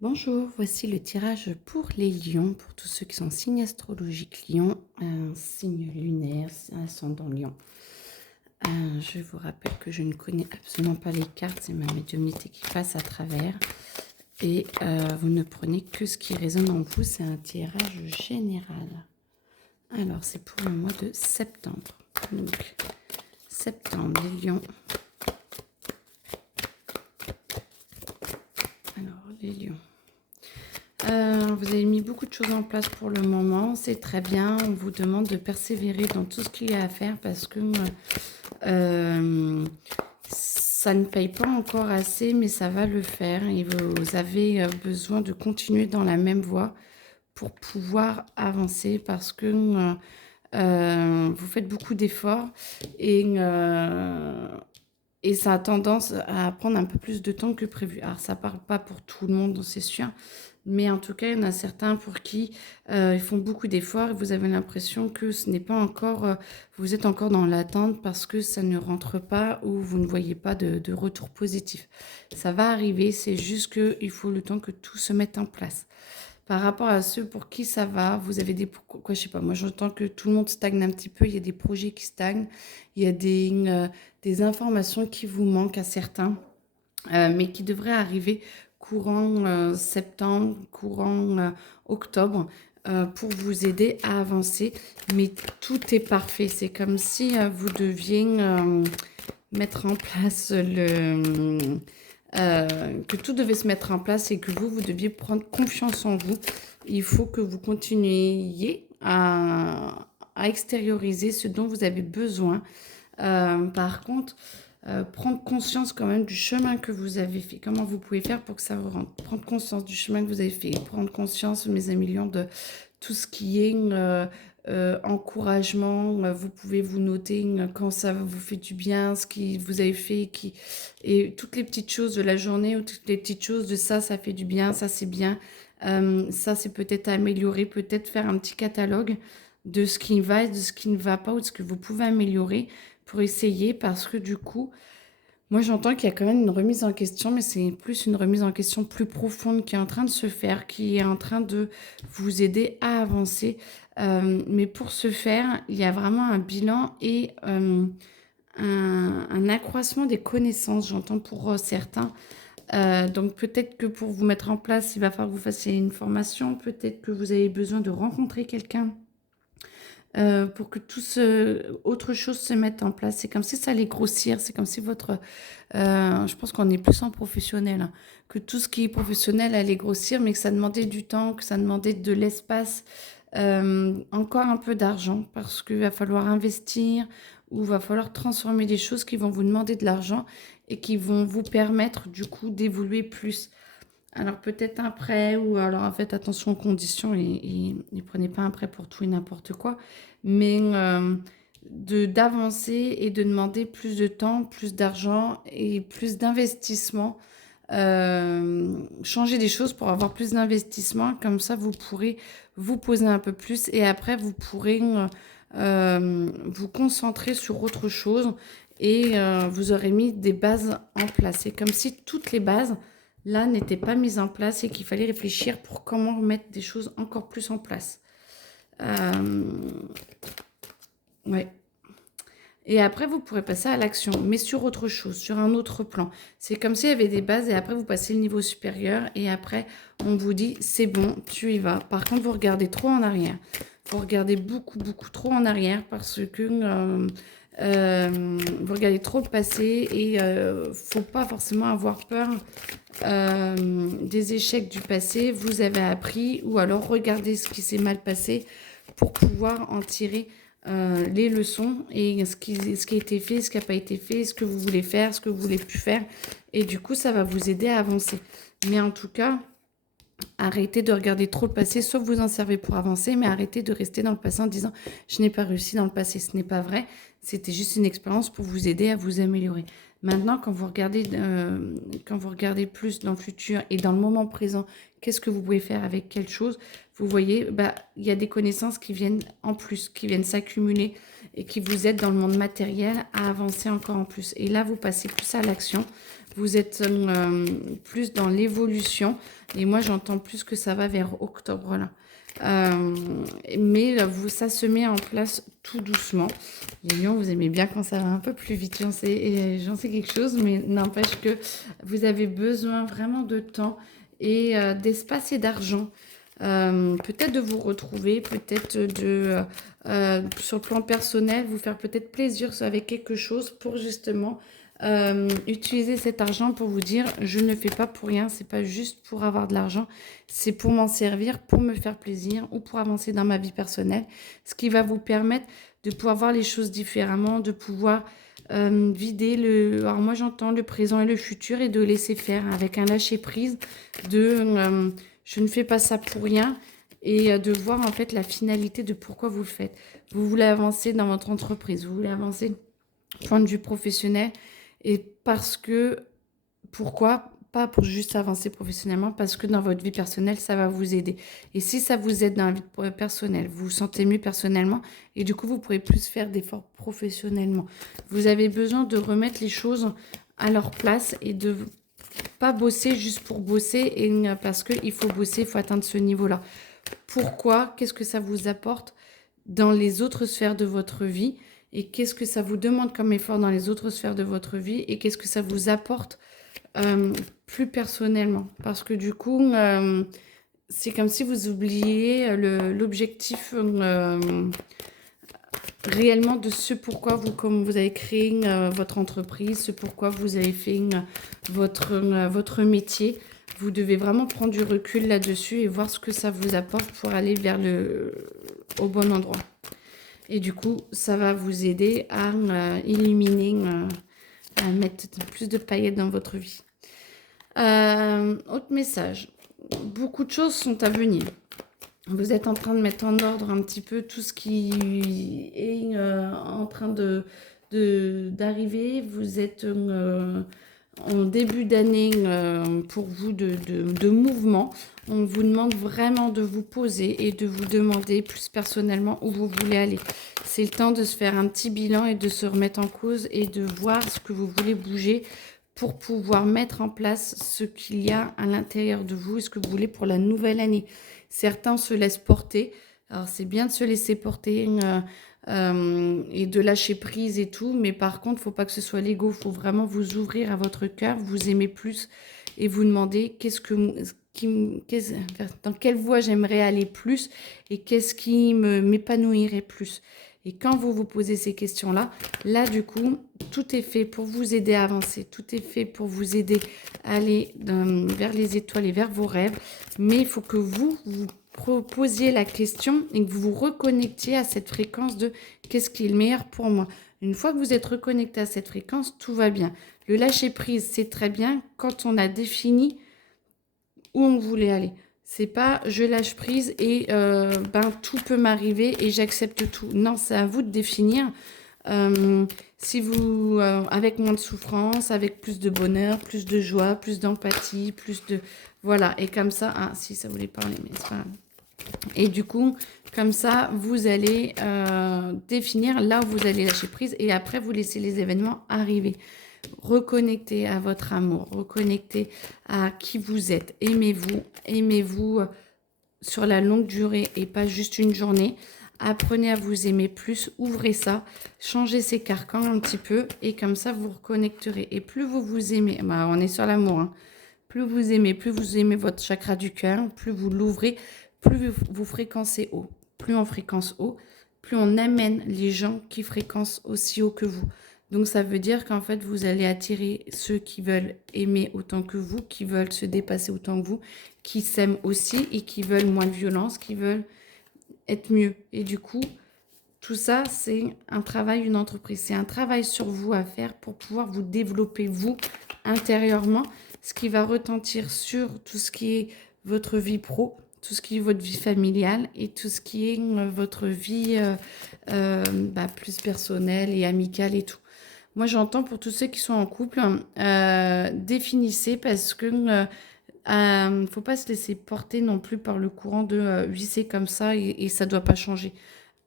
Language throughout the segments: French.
Bonjour, voici le tirage pour les lions, pour tous ceux qui sont signes astrologiques lion, un signe lunaire, ascendant lion. Je vous rappelle que je ne connais absolument pas les cartes, c'est ma médiumnité qui passe à travers. Et vous ne prenez que ce qui résonne en vous, c'est un tirage général. Alors, c'est pour le mois de septembre. Donc, septembre, les lions. Alors, les lions. Vous avez mis beaucoup de choses en place pour le moment, c'est très bien. On vous demande de persévérer dans tout ce qu'il y a à faire parce que ça ne paye pas encore assez, mais ça va le faire. Et vous avez besoin de continuer dans la même voie pour pouvoir avancer parce que vous faites beaucoup d'efforts et ça a tendance à prendre un peu plus de temps que prévu. Alors, ça ne parle pas pour tout le monde, c'est sûr. Mais en tout cas, il y en a certains pour qui ils font beaucoup d'efforts et vous avez l'impression que ce n'est pas encore, vous êtes encore dans l'attente parce que ça ne rentre pas ou vous ne voyez pas de retour positif. Ça va arriver, c'est juste qu'il faut le temps que tout se mette en place. Par rapport à ceux pour qui ça va, vous avez des... Quoi, je sais pas, moi j'entends que tout le monde stagne un petit peu, il y a des projets qui stagnent, il y a des informations qui vous manquent à certains, mais qui devraient arriver courant septembre, courant octobre, pour vous aider à avancer. Mais tout est parfait, c'est comme si vous deviez mettre en place que tout devait se mettre en place et que vous deviez prendre confiance en vous. Il faut que vous continuiez à extérioriser ce dont vous avez besoin. Par contre, prendre conscience quand même du chemin que vous avez fait. Comment vous pouvez faire pour que ça vous rentre? Prendre conscience du chemin que vous avez fait. Prendre conscience, mes amis lions, de tout ce qui est encouragement. Vous pouvez vous noter quand ça vous fait du bien, ce que vous avez fait, et toutes les petites choses de la journée ou toutes les petites choses de ça, ça fait du bien, ça c'est bien. Ça c'est peut-être à améliorer, peut-être faire un petit catalogue de ce qui va et de ce qui ne va pas ou de ce que vous pouvez améliorer pour essayer parce que du coup, moi j'entends qu'il y a quand même une remise en question, mais c'est plus une remise en question plus profonde qui est en train de se faire, qui est en train de vous aider à avancer. Mais pour ce faire, il y a vraiment un bilan et un accroissement des connaissances, j'entends pour certains. Donc peut-être que pour vous mettre en place, il va falloir que vous fassiez une formation, peut-être que vous avez besoin de rencontrer quelqu'un pour que autre chose se mette en place. C'est comme si ça allait grossir, c'est comme si je pense qu'on est plus en professionnel, hein, que tout ce qui est professionnel allait grossir, mais que ça demandait du temps, que ça demandait de l'espace, encore un peu d'argent, parce qu'il va falloir investir ou va falloir transformer des choses qui vont vous demander de l'argent et qui vont vous permettre du coup d'évoluer plus. Alors peut-être un prêt ou alors en fait attention aux conditions et prenez pas un prêt pour tout et n'importe quoi, mais d'avancer et de demander plus de temps, plus d'argent et plus d'investissement. Changer des choses pour avoir plus d'investissement, comme ça vous pourrez vous poser un peu plus et après vous pourrez vous concentrer sur autre chose et vous aurez mis des bases en place. C'est comme si toutes les bases là n'étaient pas mises en place et qu'il fallait réfléchir pour comment mettre des choses encore plus en place. Ouais. Et après, vous pourrez passer à l'action, mais sur autre chose, sur un autre plan. C'est comme s'il y avait des bases et après, vous passez le niveau supérieur et après, on vous dit, c'est bon, tu y vas. Par contre, vous regardez trop en arrière. Vous regardez beaucoup, beaucoup trop en arrière parce que vous regardez trop le passé et faut pas forcément avoir peur des échecs du passé. Vous avez appris ou alors regardez ce qui s'est mal passé pour pouvoir en tirer les leçons et ce qui a été fait, ce qui n'a pas été fait, ce que vous voulez faire, ce que vous voulez plus faire. Et du coup, ça va vous aider à avancer. Mais en tout cas, arrêtez de regarder trop le passé, sauf vous en servez pour avancer, mais arrêtez de rester dans le passé en disant « je n'ai pas réussi dans le passé ». Ce n'est pas vrai, c'était juste une expérience pour vous aider à vous améliorer. Maintenant, quand vous regardez plus dans le futur et dans le moment présent, qu'est-ce que vous pouvez faire avec quelle chose, vous voyez, bah, il y a des connaissances qui viennent en plus, qui viennent s'accumuler et qui vous aident dans le monde matériel à avancer encore en plus. Et là, vous passez plus à l'action. Vous êtes plus dans l'évolution. Et moi, j'entends plus que ça va vers octobre, là. Euh, mais ça se met en place tout doucement. Les lions, vous aimez bien quand ça va un peu plus vite. J'en sais quelque chose, mais n'empêche que vous avez besoin vraiment de temps et d'espace et d'argent. Peut-être de vous retrouver, peut-être sur le plan personnel, vous faire peut-être plaisir avec quelque chose pour justement utiliser cet argent pour vous dire je ne fais pas pour rien, c'est pas juste pour avoir de l'argent, c'est pour m'en servir, pour me faire plaisir ou pour avancer dans ma vie personnelle, ce qui va vous permettre de pouvoir voir les choses différemment, de pouvoir vider alors moi j'entends le présent et le futur et de laisser faire avec un lâcher prise de je ne fais pas ça pour rien et de voir en fait la finalité de pourquoi vous le faites. Vous voulez avancer dans votre entreprise, vous voulez avancer point de vue professionnel et parce que, pourquoi? Pas pour juste avancer professionnellement, parce que dans votre vie personnelle, ça va vous aider. Et si ça vous aide dans la vie personnelle, vous vous sentez mieux personnellement et du coup, vous pourrez plus faire d'efforts professionnellement. Vous avez besoin de remettre les choses à leur place et de pas bosser juste pour bosser et parce qu'il faut bosser, il faut atteindre ce niveau-là. Pourquoi? Qu'est-ce que ça vous apporte dans les autres sphères de votre vie? Et qu'est-ce que ça vous demande comme effort dans les autres sphères de votre vie? Et qu'est-ce que ça vous apporte plus personnellement? Parce que du coup, c'est comme si vous oubliez l'objectif réellement de ce pourquoi comme vous avez créé votre entreprise, ce pourquoi vous avez fait votre métier. Vous devez vraiment prendre du recul là-dessus et voir ce que ça vous apporte pour aller vers au bon endroit. Et du coup, ça va vous aider à illuminer, à mettre plus de paillettes dans votre vie. Autre message. Beaucoup de choses sont à venir. Vous êtes en train de mettre en ordre un petit peu tout ce qui est en train d'arriver. Vous êtes en début d'année pour vous de mouvement. On vous demande vraiment de vous poser et de vous demander plus personnellement où vous voulez aller. C'est le temps de se faire un petit bilan et de se remettre en cause et de voir ce que vous voulez bouger pour pouvoir mettre en place ce qu'il y a à l'intérieur de vous et ce que vous voulez pour la nouvelle année. Certains se laissent porter. Alors, c'est bien de se laisser porter et de lâcher prise et tout. Mais par contre, il ne faut pas que ce soit l'ego. Il faut vraiment vous ouvrir à votre cœur, vous aimer plus et vous demander dans quelle voie j'aimerais aller plus et qu'est-ce qui m'épanouirait plus. Et quand vous vous posez ces questions-là, là, du coup, tout est fait pour vous aider à avancer. Tout est fait pour vous aider à aller vers les étoiles et vers vos rêves. Mais il faut que vous posiez la question et que vous vous reconnectiez à cette fréquence de qu'est-ce qui est le meilleur pour moi. Une fois que vous êtes reconnecté à cette fréquence, tout va bien. Le lâcher prise, c'est très bien quand on a défini où on voulait aller. C'est pas je lâche prise et tout peut m'arriver et j'accepte tout. Non, c'est à vous de définir si vous, avec moins de souffrance, avec plus de bonheur, plus de joie, plus d'empathie, plus de... Voilà, et comme ça, si ça voulait parler, mais c'est pas grave. Et du coup, comme ça, vous allez définir là où vous allez lâcher prise et après, vous laissez les événements arriver. Reconnectez à votre amour, reconnectez à qui vous êtes. Aimez-vous sur la longue durée et pas juste une journée. Apprenez à vous aimer plus, ouvrez ça, changez ces carcans un petit peu et comme ça, vous reconnecterez. Et plus vous vous aimez, on est sur l'amour, hein. Plus vous aimez votre chakra du cœur, plus vous l'ouvrez, plus vous fréquencez haut. Plus on fréquence haut, plus on amène les gens qui fréquencent aussi haut que vous. Donc, ça veut dire qu'en fait, vous allez attirer ceux qui veulent aimer autant que vous, qui veulent se dépasser autant que vous, qui s'aiment aussi et qui veulent moins de violence, qui veulent être mieux. Et du coup, tout ça, c'est un travail, une entreprise. C'est un travail sur vous à faire pour pouvoir vous développer, vous, intérieurement, ce qui va retentir sur tout ce qui est votre vie pro, tout ce qui est votre vie familiale et tout ce qui est votre vie plus personnelle et amicale et tout. Moi, j'entends pour tous ceux qui sont en couple, définissez parce que Faut pas se laisser porter non plus par le courant de oui, c'est comme ça et ça doit pas changer.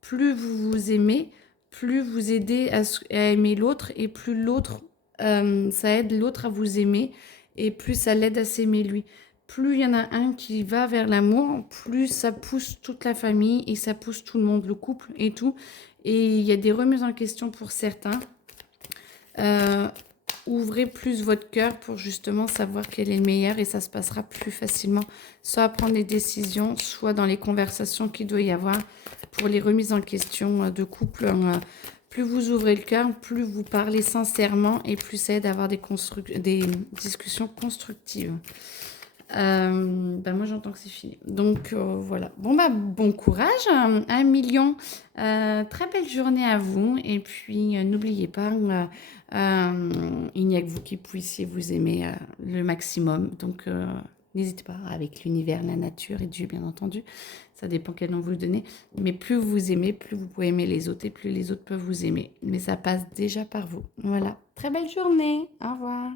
Plus vous vous aimez, plus vous aidez à aimer l'autre et plus l'autre, ça aide l'autre à vous aimer et plus ça l'aide à s'aimer lui. Plus il y en a un qui va vers l'amour, plus ça pousse toute la famille et ça pousse tout le monde, le couple et tout. Et il y a des remises en question pour certains. Euh, Ouvrez plus votre cœur pour justement savoir quel est le meilleur et ça se passera plus facilement, soit à prendre des décisions, soit dans les conversations qu'il doit y avoir pour les remises en question de couple. Plus vous ouvrez le cœur, plus vous parlez sincèrement et plus ça aide à avoir des discussions constructives. Moi j'entends que c'est fini. Donc voilà. Bon bon courage, 1 million. Très belle journée à vous. Et puis n'oubliez pas, il n'y a que vous qui puissiez vous aimer le maximum. Donc n'hésitez pas avec l'univers, la nature et Dieu bien entendu. Ça dépend quel nom vous le donnez. Mais plus vous aimez, plus vous pouvez aimer les autres et plus les autres peuvent vous aimer. Mais ça passe déjà par vous. Voilà. Très belle journée. Au revoir.